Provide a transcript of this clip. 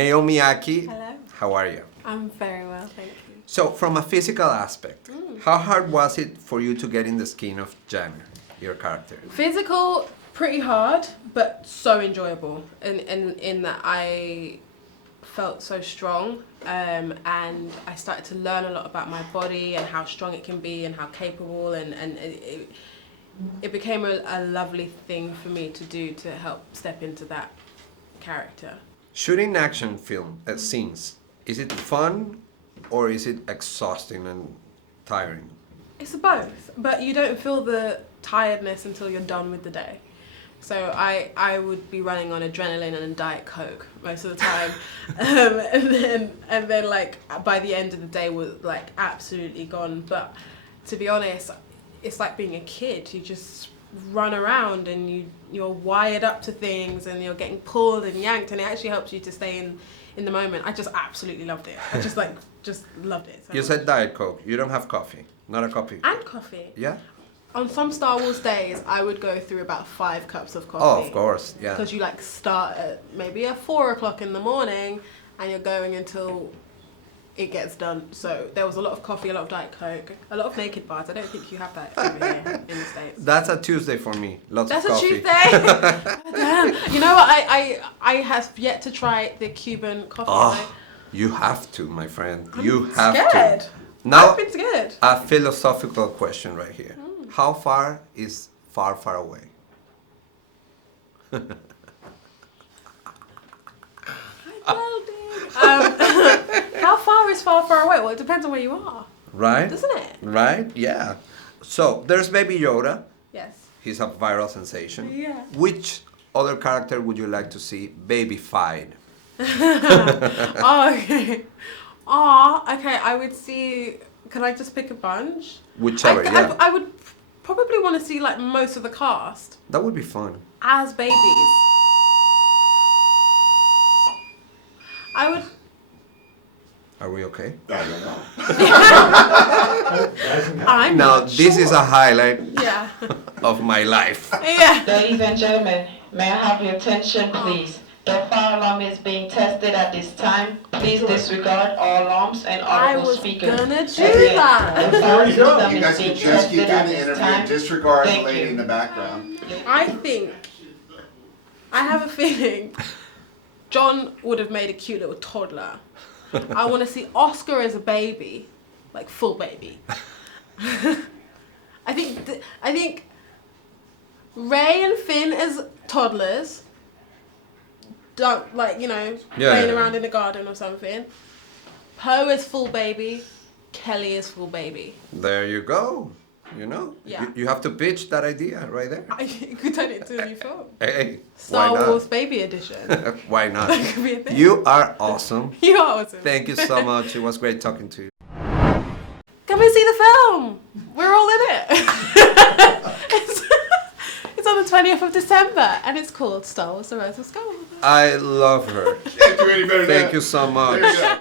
Naomi Ackie. Hello. How are you? I'm very well, thank you. So, from a physical aspect, how hard was it for you to get in the skin of Jen, your character? Physical, pretty hard, but so enjoyable. In that I felt so strong, and I started to learn a lot about my body and how strong it can be and how capable, and it became a lovely thing for me to do to help step into that character. Shooting action film scenes, is it fun or is it exhausting and tiring? It's both, but you don't feel the tiredness until you're done with the day. So I would be running on adrenaline and Diet Coke most of the time, and then like by the end of the day was like absolutely gone. But to be honest, it's like being a kid. You just run around and you're wired up to things and you're getting pulled and yanked, and it actually helps you to stay in the moment. I just absolutely loved it. I just loved it so You much. said Diet Coke. You don't have coffee. Not a coffee. And coffee. Yeah? On some Star Wars days, I would go through about 5 cups of coffee. Oh, of course. Yeah. Because you like start at maybe at 4 o'clock in the morning and you're going until it gets done. So there was a lot of coffee, a lot of Diet Coke, a lot of naked bars. I don't think you have that over here in the States. That's a Tuesday for me. Lots That's of coffee. That's a Tuesday? Damn. You know what? I have yet to try the Cuban coffee. Oh, you have to, my friend. You I'm have scared. to. Now, I've been scared. a philosophical question right here. How far is far, far away? How far is far, far away? Well, it depends on where you are. Right? Doesn't it? Right? Yeah. So, there's Baby Yoda. Yes. He's a viral sensation. Yeah. Which other character would you like to see babyfied? Oh, okay. Oh, okay. I would see. Can I just pick a bunch? Whichever, yeah. I would probably want to see like most of the cast That would be fun. as babies. I would. Are we okay? I'm Now, not this is sure. a highlight Yeah. of my life. Yeah. Ladies and gentlemen, may I have your attention, please? The fire alarm is being tested at this time. Please disregard all alarms and I audible was speakers. gonna do Again, that. the fire system You guys is can being just keep tested doing at the this interview. time. Disregard the Thank lady you. in the background. I think. I have a feeling John would have made a cute little toddler. I want to see Oscar as a baby, like full baby. I think Ray and Finn as toddlers. Don't like Yeah, playing yeah. around in the garden or something. Poe is full baby. Kelly is full baby. There you go. You know? Yeah. You have to pitch that idea right there. You could turn it into a new film. Hey, Star why not? Wars Baby Edition. Why not? That could be a thing. You are awesome. You are awesome. Thank you so much. It was great talking to you. Come and see the film. We're all in it. it's on the 20th of December and it's called Star Wars: The Rise of Skywalker. I love her. Can't do any better than Thank that. you so much. There you go.